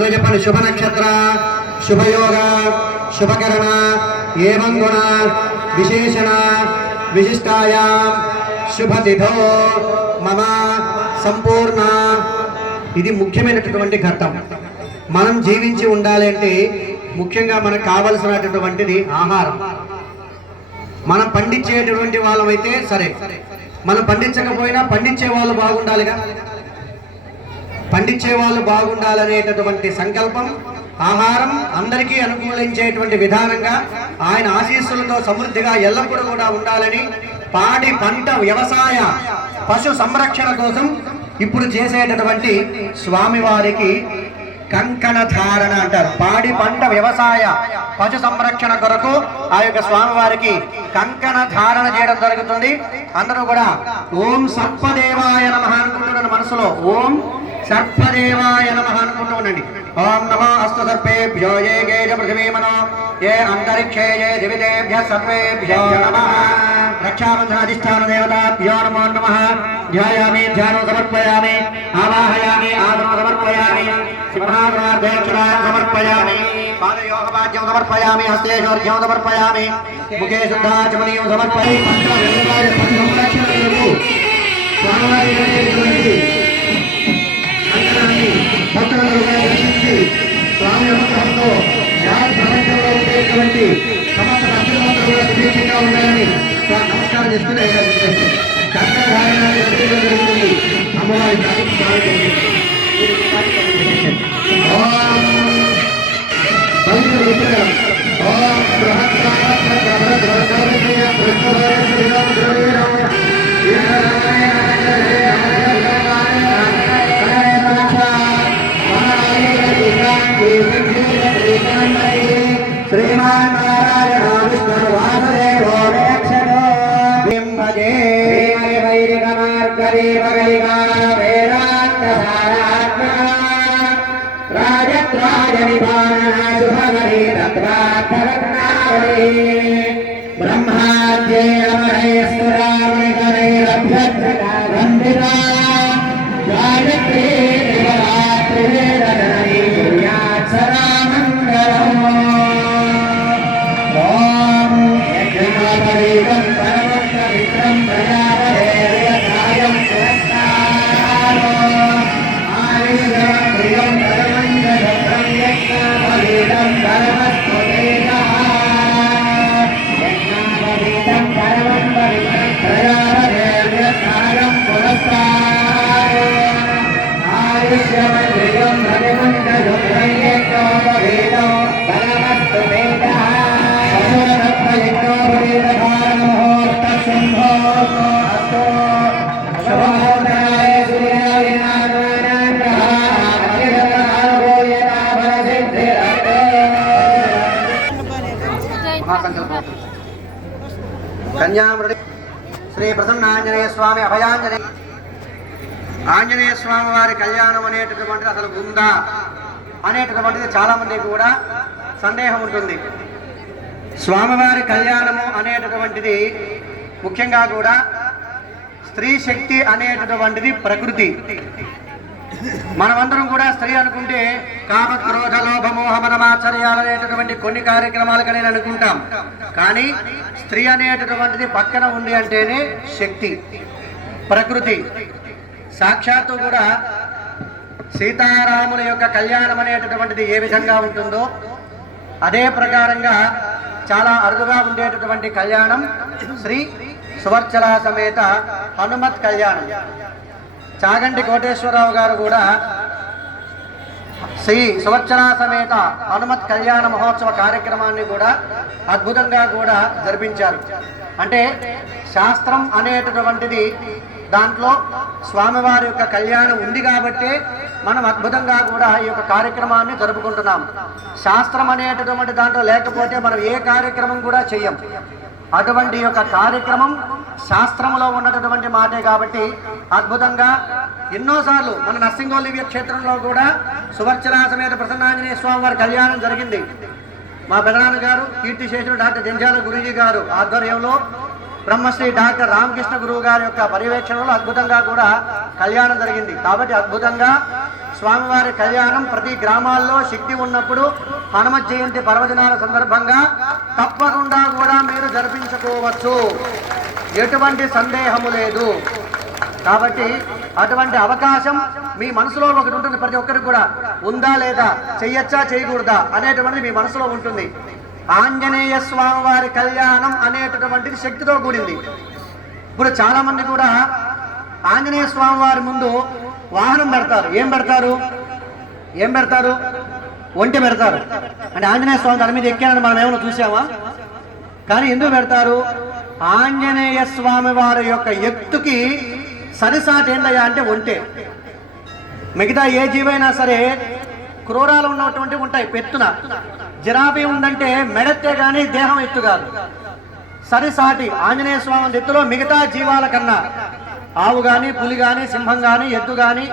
अंदर చెప్పండి शुभ नक्षत्र शुभ योग शुभकरण एवं गुण विशेषण विशिष्टायां शुभ तिथो मम संपूर्ण ఇది ముఖ్యమైనటువంటి ఘట్టం మనం జీవించి ఉండాలి అంటే ముఖ్యంగా మనకు కావాల్సినటువంటిది ఆహారం మనం పండించేటువంటి వాళ్ళమైతే సరే మనం పండించకపోయినా పండించే వాళ్ళు బాగుండాలిగా పండించే వాళ్ళు బాగుండాలనేటటువంటి సంకల్పం ఆహారం అందరికీ అనుకూలించేటువంటి విధానంగా ఆయన ఆశీస్సులతో సమృద్ధిగా ఎల్లప్పుడూ కూడా ఉండాలని పాడి పంట వ్యవసాయ పశు సంరక్షణ కోసం ఇప్పుడు చేసేటటువంటి స్వామివారికి కంకణ ధారణ అంటారు. పాడి పంట వ్యవసాయ పశు సంరక్షణ కొరకు ఆ యొక్క స్వామివారికి కంకణ ధారణ చేయడం జరుగుతుంది. అందరూ కూడా ఓం సర్పదేవాయ నమః అనుకుంటున్నాను మనసులో. ఓం సర్పదేవాయ నమః అనుకుంటూ ఉండండి. ఓం నమో అస్తు సర్పేభ్యో ఏ గేజ పృథివీమనో ఏ అంతరిక్షే ఏ దివిదేభ్యః సర్వేభ్యో నమః. రక్షాబంధనాధిష్టాన దేవతాభ్యో నమో నమః. ధ్యాయామి ధ్యానం సమర్పయామి ఆవాహయామి ఆదరం సమర్పయామి సింహాసనాధ్యక్షురాం సమర్పయామి పాదయోగవాద్యం సమర్పయామి హస్తేశ్వర్ఘ్యం సమర్పయామి ముఖే శుద్ధాచమనీయం సమర్పయామి. భక్తులుగా దర్శించి స్వామి అనుగ్రహంతో ప్రపంచంలో ఉండేటువంటి సమస్త భక్తులందరూ కూడా సుభిక్షంగా ఉండాలని నమస్కారం చేస్తూనే జరుగుతుంది. అమ్మవారి श्रीमान नारायण विष्णु वासुदेवो रक्षको भजे वैदिक मार्गरी बगलिका वेदांत सारात्मका राजत्राज निपाणः शुभगरी तत्रार्थरत्नावली ब्रह्माद्ये अमरेश्वरामणिकरैरभ्यर्थका वन्दिता गायत्री देवरात्रि वेदनरी कुर्यात् सदा मङ्गलम्. ॐ यज्ञोपवीतं परमं पवित्रं प्रजापतेर्यसायं पुरस्कारो आयुष्यं प्रियं परमं जगत्रं यज्ञोपवीतं परमस्तु तेजः यज्ञोपवीतं परमं पवित्रं प्रजापतेर्यसायं पुरस्कारो आयुष्यं प्रियं परमं जगत्रं यज्ञोपवीतं परमस्तु तेजः కన్యామృతి శ్రీ ప్రసన్నాంజనేయ స్వామి అభయాంజనేయ ఆంజనేయ స్వామి వారి కళ్యాణం అనేటటువంటిది అసలు ఉందా అనేటటువంటిది చాలా మందికి కూడా సందేహం ఉంటుంది. స్వామివారి కళ్యాణము అనేటటువంటిది ముఖ్యంగా కూడా స్త్రీ శక్తి అనేటటువంటిది ప్రకృతి. మనమందరం కూడా స్త్రీ అనుకుంటే కామ క్రోధ లోభ మోహ మదమాచర్యాలు అనేటటువంటి కొన్ని కార్యక్రమాలుగా నేను అనుకుంటాం. కానీ స్త్రీ అనేటటువంటిది పక్కన ఉంది అంటేనే శక్తి ప్రకృతి. సాక్షాత్తు కూడా సీతారాముల యొక్క కళ్యాణం అనేటటువంటిది ఏ విధంగా ఉంటుందో అదే ప్రకారంగా చాలా అరుదుగా ఉండేటటువంటి కళ్యాణం శ్రీ సువర్చల సమేత హనుమత్ కళ్యాణం. చాగంటి కోటేశ్వరరావు గారు కూడా శ్రీ సువర్చల సమేత హనుమత్ కళ్యాణ మహోత్సవ కార్యక్రమాన్ని కూడా అద్భుతంగా కూడా జరిపించారు. అంటే శాస్త్రం అనేటటువంటిది దాంట్లో స్వామివారి యొక్క కళ్యాణం ఉంది కాబట్టి మనం అద్భుతంగా కూడా ఈ యొక్క కార్యక్రమాన్ని జరుపుకుంటున్నాం. శాస్త్రం అనేటటువంటి దాంట్లో లేకపోతే మనం ఏ కార్యక్రమం కూడా చెయ్యం. అటువంటి యొక్క కార్యక్రమం శాస్త్రంలో ఉన్నటువంటి మాటే కాబట్టి అద్భుతంగా ఎన్నోసార్లు మన నర్సింగోల్ క్షేత్రంలో కూడా సువర్చల సమేత ప్రసన్నాంజనేయ స్వామి వారి కళ్యాణం జరిగింది. మా పెదనాన్న గారు కీర్తిశేషుడు డాక్టర్ జంజాల గురూజీ గారు ఆధ్వర్యంలో బ్రహ్మశ్రీ డాక్టర్ రామకృష్ణ గురువు గారి యొక్క పర్యవేక్షణలో అద్భుతంగా కూడా కళ్యాణం జరిగింది. కాబట్టి అద్భుతంగా స్వామివారి కళ్యాణం ప్రతి గ్రామాల్లో శక్తి ఉన్నప్పుడు హనుమత్ జయంతి పర్వదినాల సందర్భంగా తప్పకుండా కూడా మీరు జరిపించుకోవచ్చు, ఎటువంటి సందేహము లేదు. కాబట్టి అటువంటి అవకాశం మీ మనసులో ఒకటి ఉంటుంది, ప్రతి ఒక్కరికి కూడా ఉందా లేదా, చెయ్యొచ్చా చేయకూడదా అనేటువంటిది మీ మనసులో ఉంటుంది. ఆంజనేయ స్వామి వారి కళ్యాణం అనేటటువంటిది శక్తితో కూడింది. ఇప్పుడు చాలా మంది కూడా ఆంజనేయ స్వామి వారి ముందు వాహనం పెడతారు. ఏం పెడతారు? ఒంటె పెడతారు. అంటే ఆంజనేయ స్వామి దాని మీద ఎక్కానని మనం ఏమైనా చూసామా? కానీ ఎందుకు పెడతారు? ఆంజనేయ స్వామి వారి యొక్క ఎత్తుకి సరిసాటి ఏంటయ్యా అంటే ఒంటె. మిగతా ఏ జీవైనా సరే క్రూరాలు ఉన్నటువంటివి ఉంటాయి పెట్టున. జిరాఫీ ఉందంటే మెడెత్తే కానీ దేహం ఎత్తు కాదు. సరిసాటి ఆంజనేయ స్వామి ఎత్తులో మిగతా జీవాల కన్నా ఆవు కానీ, పులి కానీ, సింహం కానీ, ఎద్దు కానీ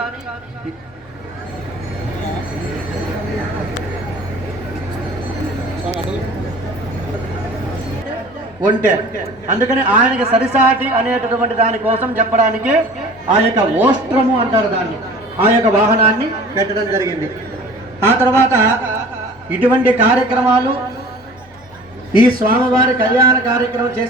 ఒంటె. అందుకని ఆయనకి సరిసాటి అనేటటువంటి దాని కోసం చెప్పడానికి ఆ యొక్క ఓష్ట్రము అంటారు దాన్ని, ఆ యొక్క వాహనాన్ని పెట్టడం జరిగింది. ఆ తర్వాత ఇటువంటి కార్యక్రమాలు ఈ స్వామివారి కళ్యాణ కార్యక్రమం చేసి